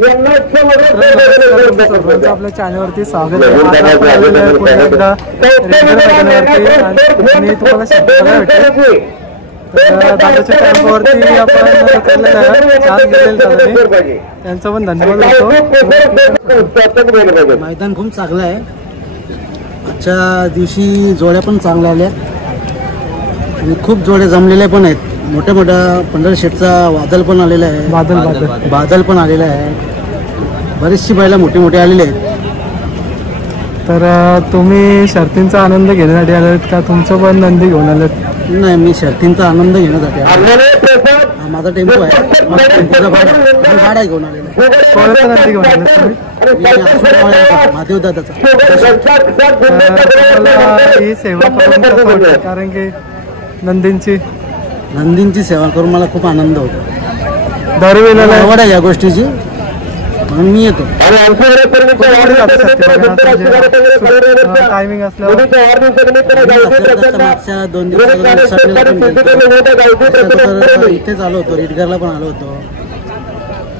आपल्या चॅनलवरती स्वागत आहे. मी तुम्हाला दादाच्या कॅम्पवरती आपण छान गेलेले त्यांचा पण धन्यवाद होतो. मैदान खूप चांगलं आहे. आजच्या दिवशी जोड्या पण चांगल्या आल्या आणि खूप जोड्या जमलेल्या पण आहेत. मोठ्या मोठ्या 15 शेटचा वादल पण आलेला आहे. बादल पण आलेला आहे. बरीचशी बैला मोठी मोठी आलेली आहेत. तर तुम्ही शर्तींचा आनंद घेण्यासाठी आलेत का तुमचं पण नंदी घेऊन आलेत? नाही, मी शर्तींचा आनंद घेण्यासाठी हा माझा टेम्पो आहे. टेम्पोचा भाडा घेऊन आलेला आहे. कोणाचा नंदी घेऊन आलेत तुम्ही? महादेव दादाचा. ही सेवा करून कसं वाटतं? कारण की नंदींची सेवा करून मला खूप आनंद होतो. दरवेळेला आवड आहे या गोष्टीची म्हणून मी येतो. टायमिंग असल्यावर मागच्या 2 इथेच आलो होतो. रिडगरला पण आलो होतो.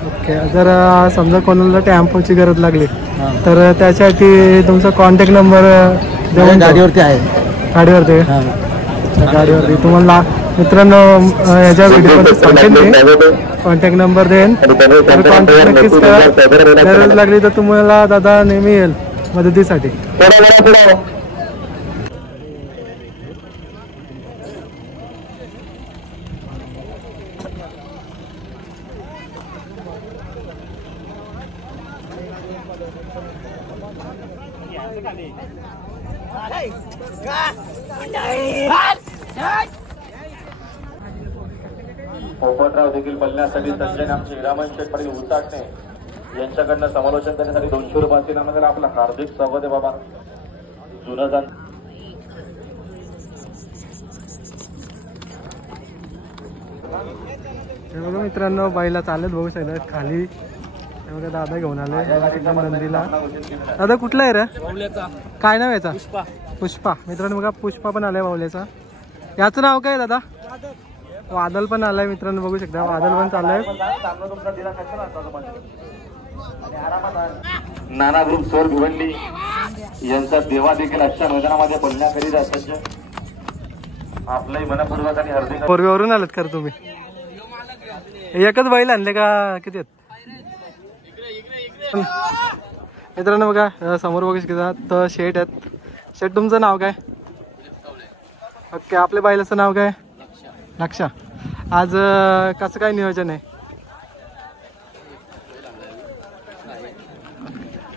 ओके. जर समजा कोणाला टेम्पोची गरज लागली तर त्यासाठी तुमचा कॉन्टॅक्ट नंबर गाडीवरती आहे. गाडीवरती तुम्हाला मित्रांनो याच्या व्हिडिओमध्ये सांगेन मी कॉन्टॅक्ट नंबर देईन. कॉन्टॅक्ट नक्कीच करा. गरज लागली तर तुम्हाला दादा नेहमी येईल मदतीसाठी. पोपटराव देखील बलण्यासाठी सज्जन आमचे हिरामन शेठ पाटील उचाटणे यांच्याकडनं समालोचन करण्यासाठी 200 रुपयाचे नामांकन. आपलं हार्दिक स्वागत आहे बाबा. जुनं जाण बघा मित्रांनो बैला चालत बघू शकतात खाली. बघा दादा घेऊन आले नंदीला. दादा कुठला आहे रे? काय नाव याचा? पुष्पा. मित्रांनो बघा पुष्पा पण आलाय बावल्याचा. याचं नाव काय दादा? वादल पण आलाय मित्रांनो बघू शकता. वादल पण चाललंय. नाना ग्रुप सोर भिवंडी यांचा देवा देखील आजच्या मैदानामध्ये बोलण्याकरिता सज्ज. आपलंही मनपूर्वक आणि हार्दिक. पोरगावरून आलेत खरं तुम्ही? एकच बैल आणले का किती आहेत? मित्रांनो बघा समोर बघू शकता तर शेठ आहेत. शेठ तुमचं नाव काय? ओके. आपल्या बैलाचं नाव काय? लक्षा. आज कसं काय नियोजन आहे?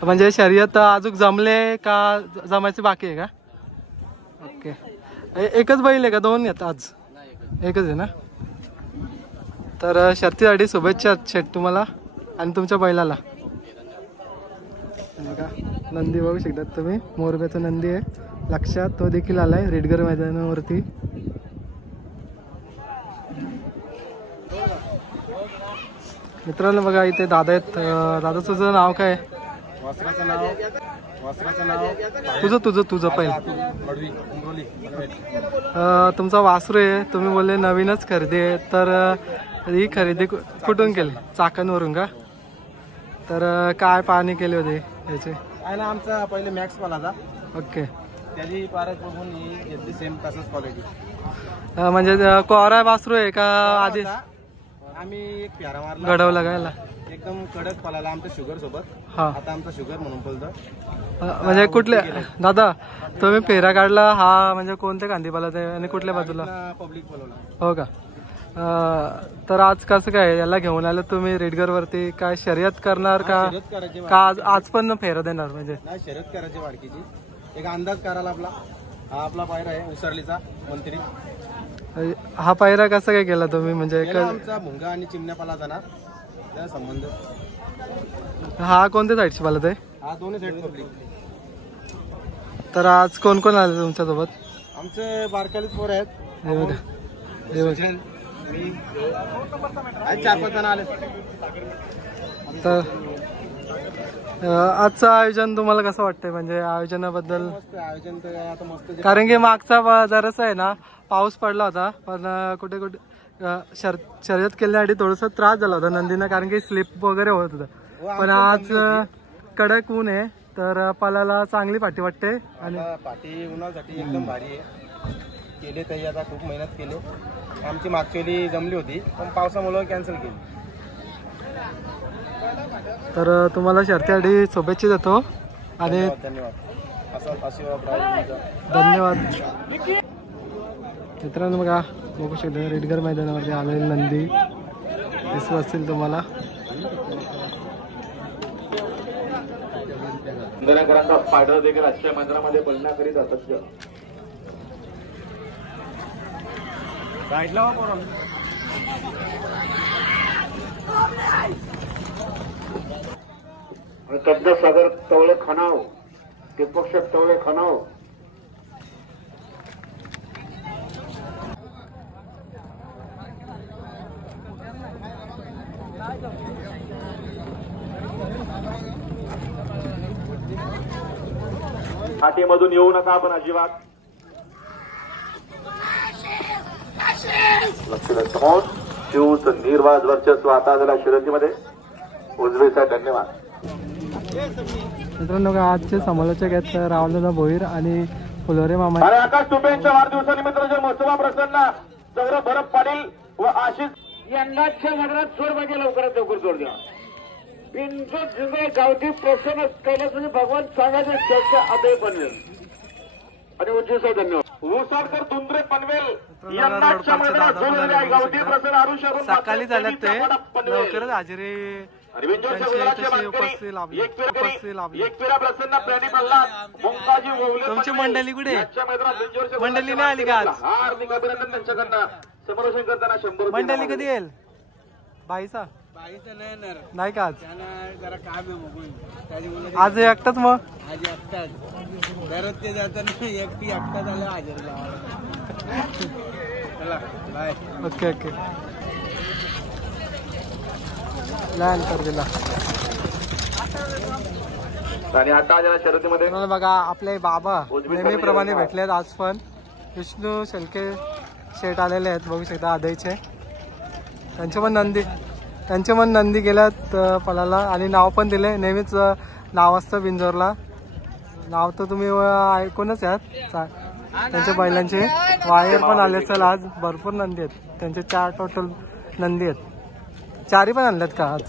म्हणजे शर्यत अजून जमले का जमायचे बाकी आहे का? ओके. एकच बैल आहे का दोन आहेत आज? एकच आहे ना. तर शर्तीसाठी शुभेच्छा शेठ तुम्हाला आणि तुमच्या बैलाला. बघा नंदी बघू शकतात तुम्ही. मोरब्याचा नंदी आहे लक्षात. तो देखील आलाय रिडगर मैदानावरती. मित्रांनो बघा इथे दादा आहेत. दादा तुझं नाव काय? तुझं पहिलं. तुमचा वासरू आहे. तुम्ही बोलले नवीनच खरेदी आहे. तर ही खरेदी कुठून केली? चाकणवरून का? तर काय पाहणी केली होती याचे? आमचा पहिले मॅक्स पाला. ओके. त्याची पारख बघून ही घेतली सेम तसंच क्वालिटी. म्हणजे कोरा वासरू आहे का आधी? आम्ही एक प्यारा मारला घडवला गायला एकदम कडक पळाला आमच्या शुगर सोबत. हा आता आमचा शुगर म्हणून बोलतो. म्हणजे कुठले दादा तुम्ही फेरा काढला हा म्हणजे कोणत्या गांधी पाला आणि कुठल्या बाजूला? पब्लिक बोलवला. हो का? तर आज कसं काय याला घेऊन आलं तुम्ही रेडगर वरती? काय शर्यत करणार का आज पण फेरा देणार? म्हणजे नाही शर्यत करायची वाडकीची. एक अंदाज करायला आपला हा आपला पायरा आहे उसरलीचा मंत्री. हा पायरा कसा काय केला तुम्ही? म्हणजे आमचा भुंगा आणि चिमण्या पाला जाणार त्या संबंध. हा कोणत्या साईडची पालत आहे? हा दोन्ही साईड पब्लिक. तर आज कोण कोण आले तुमच्या सोबत? आमचे बारकालीच पोर आहेत. 4-5 जण आले. तर आजचं आयोजन तुम्हाला कसं वाटतंय? म्हणजे आयोजनाबद्दल? आयोजन तर आता मस्त. कारण की मागचा जरासा आहे ना पाऊस पडला होता पण कुठे कुठे शर्यत केल्यासाठी थोडासा त्रास झाला होता नंदीना कारण की स्लिप वगैरे होत होता. पण आज कडक ऊन आहे तर पलाला चांगली पाठी वाटते. आणि पाठी उन्हासाठी एकदम भारी आहे. केले तरी आता खूप मेहनत केली. आमची मागच्या वेळी जमली होती पण पावसामुळे कॅन्सल केली. तर तुम्हाला शर्तीसाठी शुभेच्छा देतो आणि धन्यवाद. धन्यवाद मित्रांनो. बघा बघू शकता रेडगर मैदानावरती आलेले नंदी दिसत असतील तुम्हाला. इंधनकरांचा स्पायडर देखील आजच्या मैदानामध्ये बलण्याकरीत असत्य तब्द सागर तवळे खणाव दीपक तवळे खणाव. फाटीमधून येऊ नका आपण अजिबात. लक्ष्मीनंतर शिवचं निर्वाद वर्चस्व आता झाला शर्यतीमध्ये. उजवे साहेब धन्यवाद. मित्रांनो आजचे समालोचक आहेत रावलदादा भोईर आणि फुलोरे मामा. आणि आकाश तुपेंच्या वाढदिवसानिमित्त महोत्सवा प्रसन्न सौरभ भरत पाटील व आशिष यांनाच्या नगरात जोर पाहिजे. लवकरात लवकर जोर द्या. पिंजट जुगे गावठी प्रसन्न कैलास म्हणजे भगवान सांगायचे चर्चा अभय पनवेल आणि उज्जवल धन्यवाद. ऊसाडकर दुंद्रे पनवेल यांनाच्या नगरात जोर गावठी प्रसन्न आरुष सकाळी झाल्यात ते लवकरच हाजेरी तुमची मंडळी कुठे? मंडळी नाही आली का आज? हार्दिक अभिनंदन त्यांच्याकडनं. समोरशन करताना 100 मंडळी कधी येईल? बाईचा नाही का आज? जरा काम आहे आज एकटाच मग आज एकटाच दररोज ते जाताना एकटी एकटाच आलं हाजरला. चला बाय. ओके ओके लहान कर दिला. आणि आता या शर्यतीमध्ये बघा आपले बाबा नेहमीप्रमाणे भेटलेत आज पण. विष्णू शेलके शेट आलेले आहेत बघू शकता आदयचे. त्यांचे पण नंदी गेल्यात पलाला आणि नाव पण दिले. नेहमीच नाव असतं बिंजोरला. नाव तर तुम्ही ऐकूनच आहात त्यांच्या बैलांचे. वायर पण आले चल आज भरपूर नंदी आहेत त्यांचे. 4 टोटल नंदी आहेत. 4 पण आणल्यात का आज?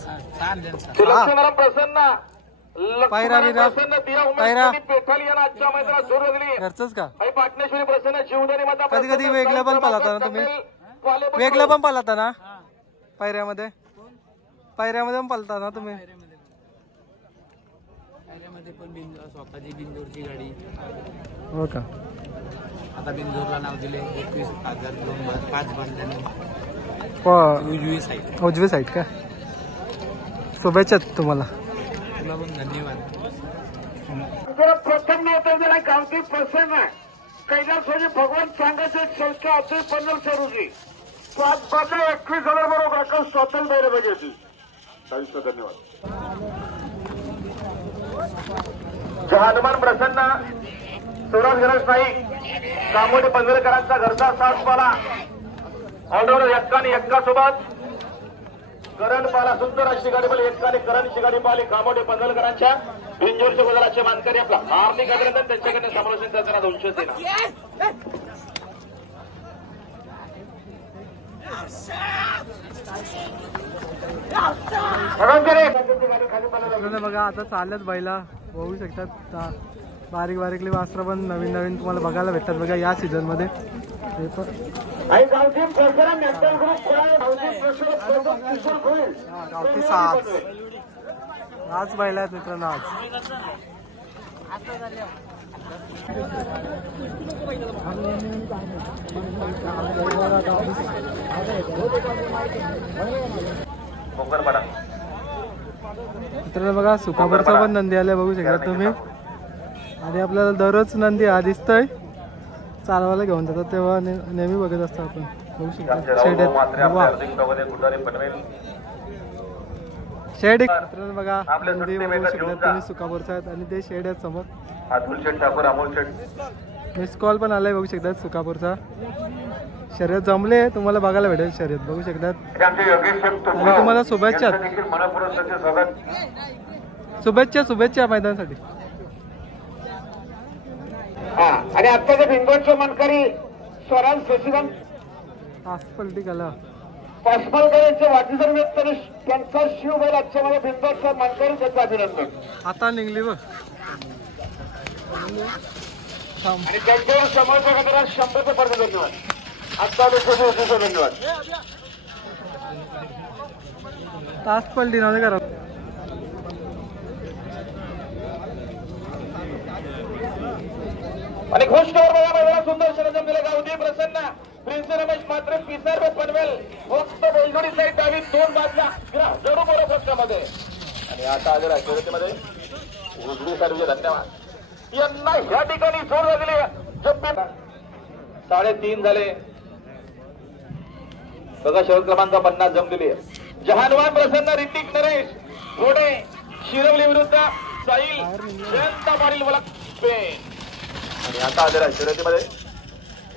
प्रसन्न पायरा विरा पायरा घरचंच का? पाटणेश्वरी प्रसन्न जीवदानी माता. कधी कधी वेगळं पण पालता ना तुम्ही? वेगळं पण पालता ना पायऱ्यामध्ये? पायऱ्यामध्ये पण पालता ना तुम्ही? पायऱ्यामध्ये पण स्वतःची बिंदूरची गाडी. हो का? आता बिंदूरला नाव दिले 21,005 बांधल्याने. उजवी साईड का? शुभेच्छा तुम्हाला. तुला पण धन्यवाद. प्रथम जरा गावठी प्रसन्न कैलास भगवान सांगायचे संस्था अब्दुल पन्नल सरुजी 21,000 बरोबर रक्कम स्वतंत्र द्यायला पाहिजे होती. धन्यवाद. जहादमान प्रसन्न सुरज गणेश नाईक कामोडे पंधरकरांचा घरचा 7 पाला ऑलराऊंडर एक्काने एक्का सोबत करण पाला सुंदर अशी गाडी पाहिली. एक्काने करणची गाडी पाहिली कामोडे पंधरकरांच्या बिंजोरच्या बदलाचे मानकरी. आपला हार्दिक अभिनंदन त्यांच्याकडे. समालोचन करताना 200 देणार. बघा आता चालत बैला बघू शकतात. बारीक बारीकली वास्त्र पण नवीन नवीन तुम्हाला बघायला भेटतात बघा या सीझन मध्ये. गावठी 7 आज बैला आहेत मित्रांनो. आज मित्रांनो बघा सुकाबरचा पण नंदी आलाय बघू शकता तुम्ही. आणि आपल्याला दररोज नंदी हा दिसतोय चालवायला घेऊन जातात तेव्हा नेहमी बघत असतो आपण. बघू शकता शेड शेड मित्रांनो बघा नंदी बघू शकता तुम्ही सुकाबरचा आहेत आणि ते शेड आहेत समोर. अतुल शेठ ठाकूर अमोल शेठ मिस कॉल पण आलाय बघू शकता सुकापूरचा. शर्यत जमले तुम्हाला बघायला भेटेल शर्यत बघू शकतात आणि तुम्हाला शुभेच्छा शुभेच्छा मैदानासाठी. आणि आत्ताच्या भिंगवटचे मनकरी स्वराज शशिकांत आसपलटी कला पासपालकरांचे वाढदिवसानिमित्त त्यांचा शिवबैल आजच्या मला भिंगवटचा मनकरी त्याचं अभिनंदन. आता निघली बघ आणि त्यांच्यावर समोरच्या गटाला 100 पर्यंत धन्यवाद. आत्ता धन्यवाद. तास पलटी नव्हते करा. आणि घोषणावर बघा सुंदर शरद दिले गावदी प्रसन्न प्रिन्स रमेश मात्र पिसार व पनवेल फक्त बैलजोडी साईड डावी 2 बाजूला जरूर बरोबर पक्षामध्ये. आणि आता आलेला शर्यतीमध्ये उजवी साईडचे धन्यवाद. यांना ह्या ठिकाणी जोर लागले. 3:30 झाले बघा. शर्यत क्रमांक 50 जमलेली आहे. जहानवान प्रसन्न ऋतिक नरेश घोडे शिरवली विरुद्ध साईल जयंता पाटील वलक्पे. आणि आता आलेला शर्यतीमध्ये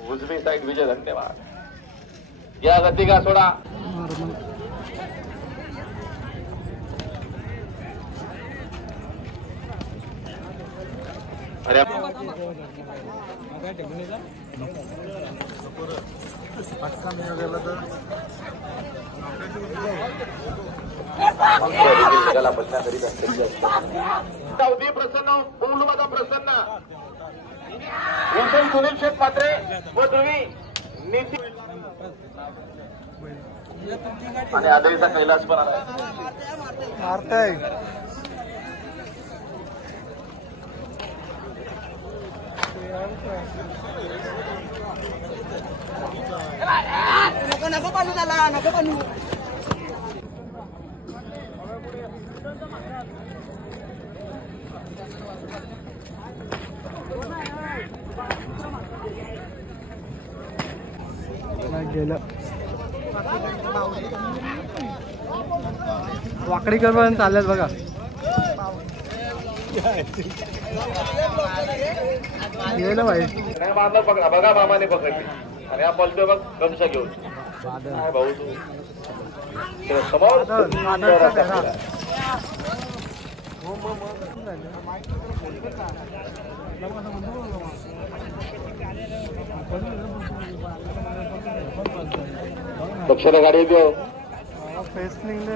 उजवी साईड विजय धन्यवाद. या गती का सोडा. अरे सावधी प्रसन्न पूर्णमाता प्रसन्न भूषण सुनील शेठ मात्रे व दुवी नितीन आणि आदरीचा कैलास पण आला. नको पालू झाला नको पालू. गेलं वाकडीकर पण चालल्यात बघा. गेलं भाई बघा मामाने पकडली आणि हा पलटो बघ गमशा घेऊन भाऊ तू समोर दक्षिण गाडी देऊ फेस निघले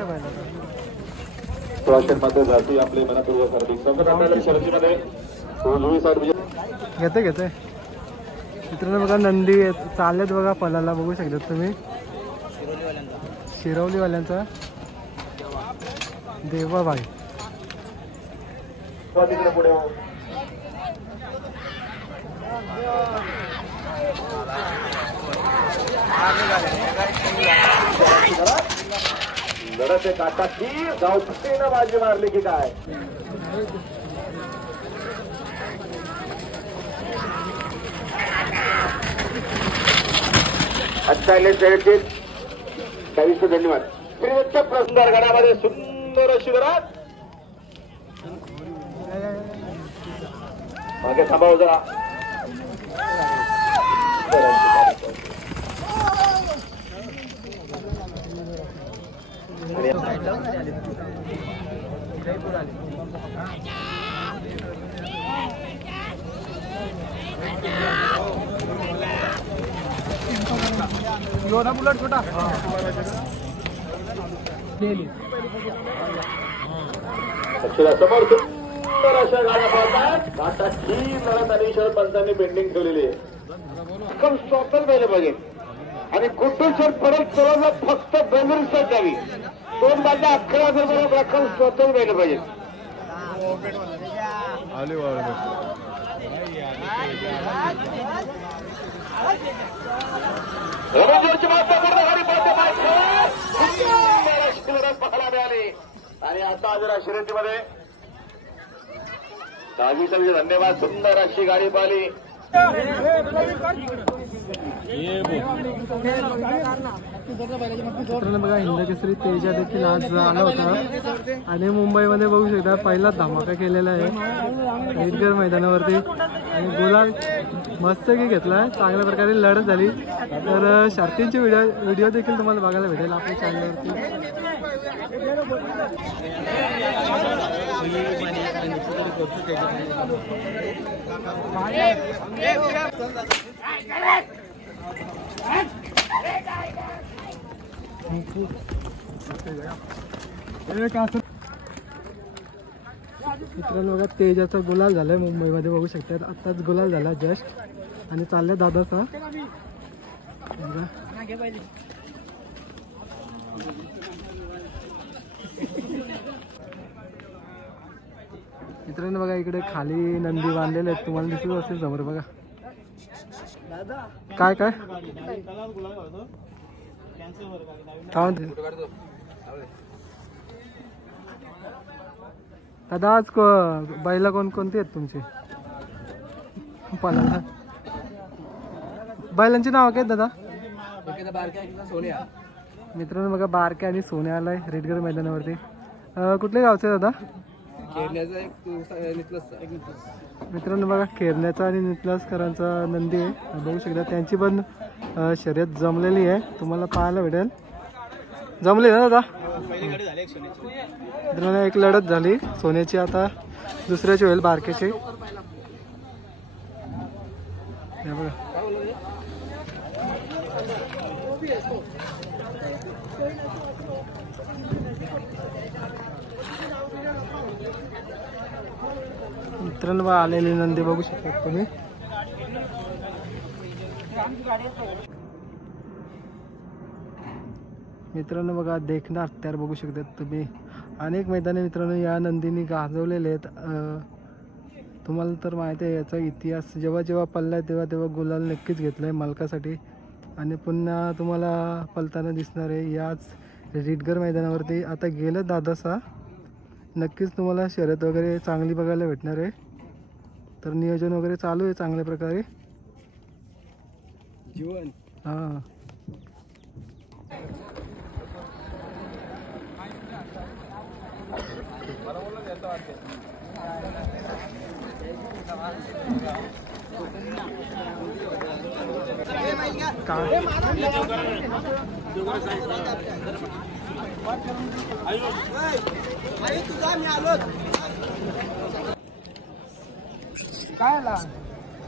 मध्ये जाती आपले मनापूर्वक हार्दिक शर्यतीमध्ये घेते मित्रांनो बघा नंदी चाललेत बघा पलाला बघू शकतात तुम्ही. शिरवलीवाल्यांचा देवाबाई पुढे लढत आहे काटा की गावठीनं बाजी मारली की काय. अच्छा शर्यतीत 22 धन्यवाद. श्रीदत्त प्रसंगार गडामध्ये सुंदर अशी घरात मागे थांबाव जरा. बुलेट छोटा समोर सुंदर अशा गाड्या पाहतात. आता ही लढत अनिशर पंचांनी पेंडिंग ठेवलेली आहे. स्वतः पाहिलं पाहिजे आणि गुड्डूसर परत चला फक्त बेंगुरूसर द्यावी. 2 बाजू 11,000 रक्कम स्वतः पाहिलं पाहिजे. रमेशची मात्र पूर्ण गाडी पाहायला मिळाली. आणि आता जरा शर्यतीमध्ये 10 धन्यवाद. सुंदर अशी गाडी पाहिली. मित्रांनो बघा हिंदकेसरी तेजा देखील आज आला होता आणि मुंबईमध्ये बघू शकता पहिलाच धमाका केलेला आहे ईदगाह मैदानावरती आणि गुलाल मस्त की घेतला. चांगल्या प्रकारे लढत झाली. तर शर्तींची व्हिडिओ देखील तुम्हाला बघायला भेटेल आपल्या चॅनलवरती. मित्रांनो बघा तेजाचा गुलाल झालाय मुंबईमध्ये बघू शकतात. आत्ताच गुलाल झाला जस्ट आणि चाललाय दादाचा. मित्रांनो बघा इकडे खाली नंदी बांधलेले आहेत तुम्हाला दिसत असेल समोर बघा. काय काय दादा आज बैला कोणती आहेत तुमची पाला बैलांची नाव काय दादा? मित्रांनो बघा बारके आणि सोन्या आलाय रेडगर मैदानावरती. कुठल्या गावचे दादा? मित्रांनो बघा केरण्याचा आणि नितलासकरांचा नंदी आहे बघू शकता. त्यांची पण शर्यत जमलेली आहे तुम्हाला पाहायला भेटेल. जमली ना दादा? मित्रांनो एक लढत झाली सोन्याची. आता दुसऱ्याची होईल बारकेची. बघा मित्रांनो आलेली नंदी बघू शकता तुम्ही. मित्रांनो बघा देखणार हत्यार बघू शकतात तुम्ही. अनेक मैदाने मित्रांनो या नंदीने गाजवलेले आहेत. तुम्हाला तर माहिती आहे याचा इतिहास. जेव्हा जेव्हा पळलाय तेव्हा तेव्हा गुलाल नक्कीच घेतलाय मालकासाठी आणि पुन्हा तुम्हाला पलताना दिसणार आहे याच रेडगर मैदानावरती. आता गेलं दादासा नक्कीच तुम्हाला शर्यत वगैरे चांगली बघायला भेटणार आहे. तर नियोजन वगैरे चालू आहे चांगल्या प्रकारे. जीवन हां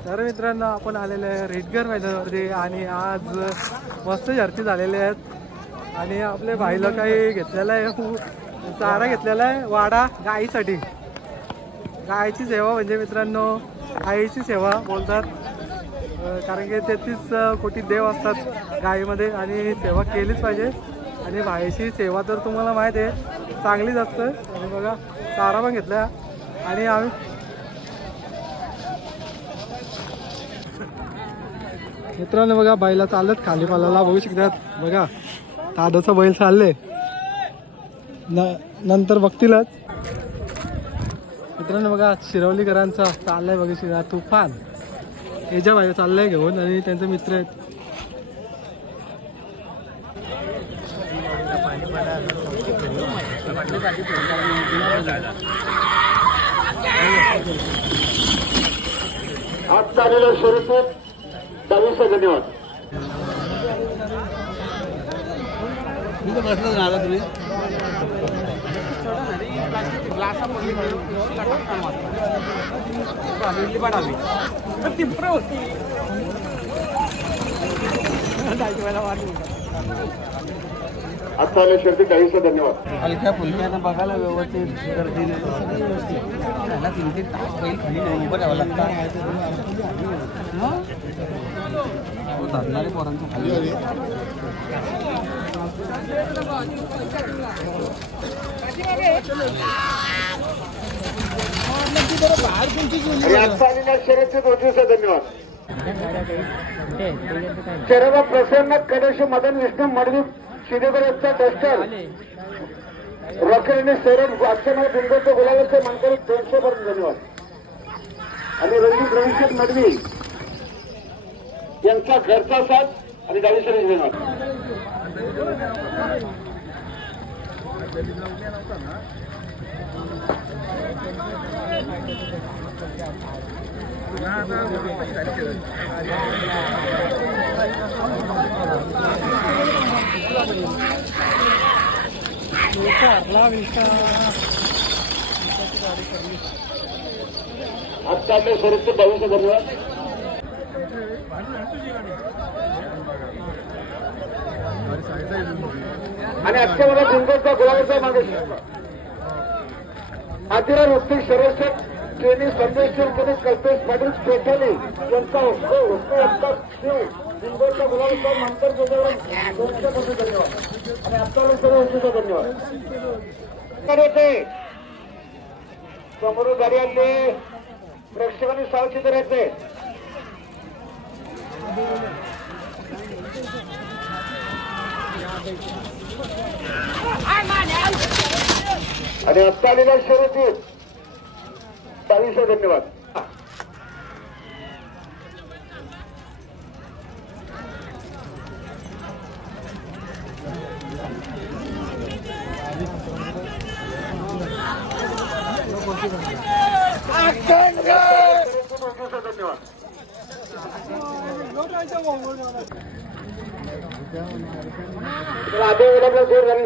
तर मित्रांनो आपण आलेले आहे रेडगर मैदानावरती आणि आज मस्त शर्ती झालेल्या आहेत आणि आपले भाईला काही घेतलेला आहे चारा घेतलेला आहे वाडा गाईसाठी. गायची सेवा म्हणजे मित्रांनो आईची सेवा बोलतात कारण की 33 कोटी देव असतात गायीमध्ये आणि सेवा केलीच पाहिजे. आणि भाईची सेवा तर तुम्हाला माहिती आहे चांगलीच असतं. आणि बघा चारा पण घेतला आणि आम्ही मित्रांनो बघा बैला चालत खाली पालाला बघू शकतात. बघा दादाचा बैल चालले नंतर बघतीलच. मित्रांनो बघा शिरवलीकरांचा चाललाय बघू शकता तुफान. याच्या बाहेर चाललाय घेऊन आणि त्यांचे मित्र आहेत. आज चाललेल्या शर्यतीत 22 धन्यवाद. तुम्ही आज चाललेल्या शर्यतीत 22 धन्यवाद. हलक्या फुलक्यानं बघायला व्यवस्थित गर्दी नाही. 3-3 तास बैल खाली नाही उभं ठेवावं लागतं. धरणारे पोरांचं खाली आज चाललेल्या शर्यतीत 22 धन्यवाद. चेरवा प्रसन्न कडेश मदन विष्णू मडवी शिदेकरचा डस्टर रॉकेल आणि सैरभ वाचनावर बिंदूचे गुलाबाचे मानकरी 200 पर्यंत धन्यवाद. आणि रणजित रविशेख मडवी यांचा घरचा साथ आणि डावी शरीर देणार. आज काढले स्वरूप 22 धन्यवाद. आणि आजच्या मला बिंदूचा गुलाबाचा मागेश आदिरा ऋतिक सर्वोच्च केनी संदेश्वर केनी कल्पेश पाटील पेठवली यांचा बिंदूचा गुलाबाचा नंतर त्याच्यावर धन्यवाद. आणि आपल्याला सर्व उंचीचा धन्यवाद. समोर गाडी आणली प्रेक्षकांनी सावची करायचे. आणि आत्ता आलेल्या शर्यतीत 22 धन्यवाद.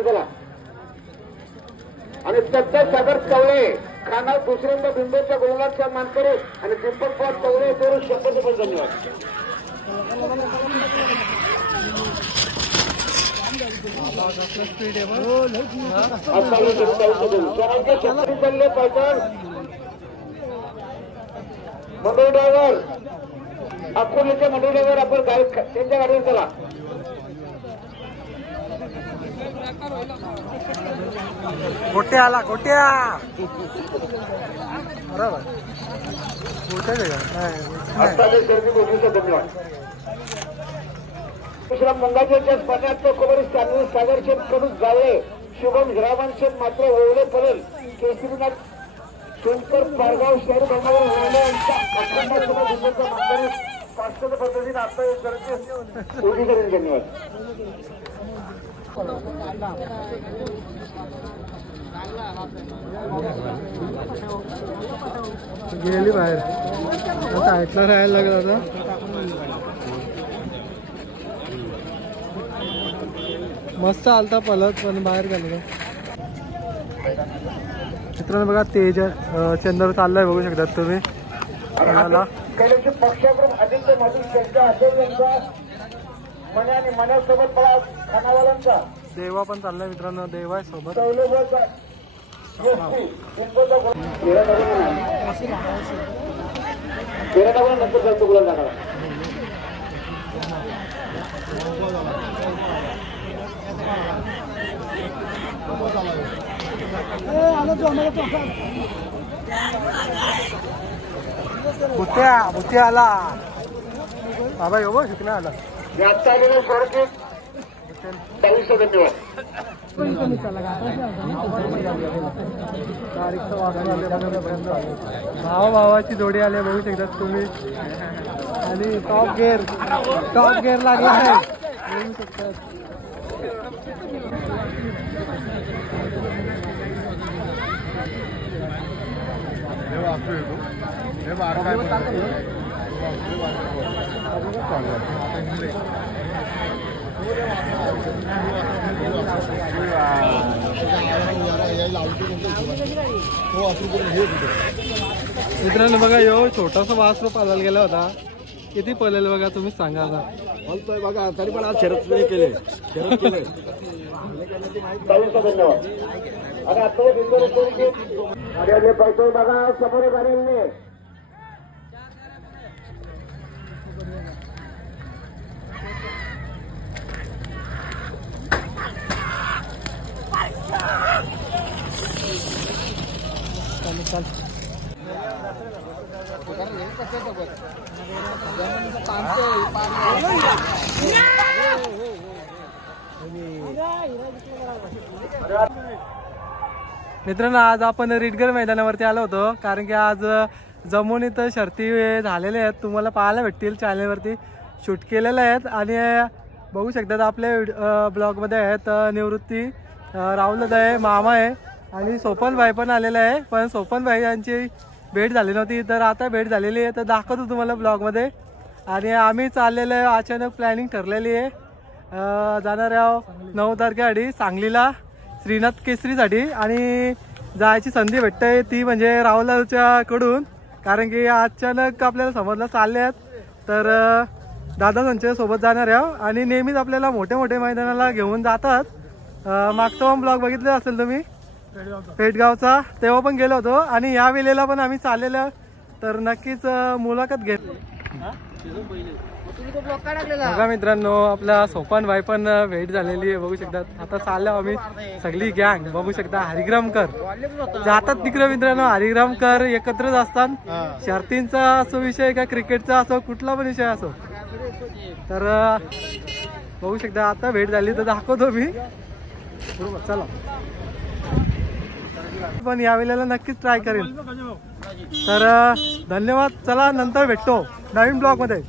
चला आणि सत्तर सागर चवळे खाना दुसऱ्यांदा बिंदूच्या गुलाबाचा मानकरी आणि दीपक पाट चवळे दोन शब्द पण धन्यवाद. चालले पायथन मंडळी ड्रायव्हर अकोल्याचे मंडळी ड्रायव्हर आपण गाडी त्यांच्या गाडीवर चला. गोट्या आला गोट्या बरोबर धन्यवाद. दुसरा मंगाच्या पाण्यात खबर स्थानिक सागर शेत कडून जावळे शुभम हिरामन शेत मात्र ओवळे पडेल केसरीनाथ शंकर पारगाव शहर भागावर ओवळे यांच्या पाचशे पद्धतीने आता एक करेल. धन्यवाद. गेली बाहेर साईडला राहायला लागला आता. मस्त आलता पलत पण बाहेर गेलो. मित्रांनो बघा तेज चंद्र चाललाय बघू शकतात तुम्ही. पक्षाकडून आदित्य मधून चर्चा असेल यांचा मने आणि मनासोबत मला खानावाल्यांचा देवा पण चाललाय मित्रांनो. देवा आहे सोबत. नंतर जातो गुलाब दाखवा. भुत्या आला बाबा येऊ शिकला आला. आता आलेलं स्वरूप 22 धन्यवाद. भावाची जोडी आली बघू शकतात तुम्ही. आणि टॉप गेअर लागला आहे बघू शकतात. मित्रांनो बघा यो छोटासा वासरू पालायला गेला होता. किती पळेल बघा तुम्ही सांगा आता. बोलतोय बघा तरी पण आज शरद केले. धन्यवाद. आणि आता पाहतोय बघा समोर गाडीने मित्रांनो आज आपण रिटगर मैदानावरती आलो होतो कारण की आज जमून इथं शर्ती झालेल्या आहेत. तुम्हाला पाहायला भेटतील चॅनलवरती. शूट केलेले आहेत आणि बघू शकतात आपल्या ब्लॉगमध्ये आहेत निवृत्ती, राहुल आहे, मामा आहे आणि सोपन भाई पण आलेला आहे. पण सोपन भाई यांची भेट झाली नव्हती तर आता भेट झालेली आहे तर दाखवतो तुम्हाला ब्लॉगमध्ये. आणि आम्ही चाललेलो आहे, अचानक प्लॅनिंग ठरलेली आहे. जाणार आहे 9 तारखेसाठी सांगलीला श्रीनाथ केसरीसाठी आणि जायची संधी भेटते ती म्हणजे राहुलच्या कडून, कारण की अचानक आपल्याला समजलं चालले आहेत तर दादा त्यांच्या सोबत जाणार आहे. आणि नेहमीच आपल्याला मोठे मोठे मैदानाला घेऊन जातात. मागचा पण ब्लॉग बघितला असेल तुम्ही पेठगावचा, तेव्हा पण गेलो होतो आणि या वेळेला पण आम्ही चाललेलो तर नक्कीच मुलाखत घेत. बघा मित्रांनो आपला सोपान भाई पण भेट झालेली आहे बघू शकतात. आता चाललो आम्ही सगळी गँग बघू शकता. हरिग्रामकर जातात तिकडे मित्रांनो, हरिग्रामकर एकत्रच असतात. शर्तींचा असो विषय का क्रिकेटचा असो कुठला पण विषय असो तर बघू शकता. आता भेट झाली तर दाखवतो मी बरोबर. चला पण या वेळेला नक्कीच ट्राय करेल. तर धन्यवाद. चला नंतर भेटतो नवीन ब्लॉग मध्ये.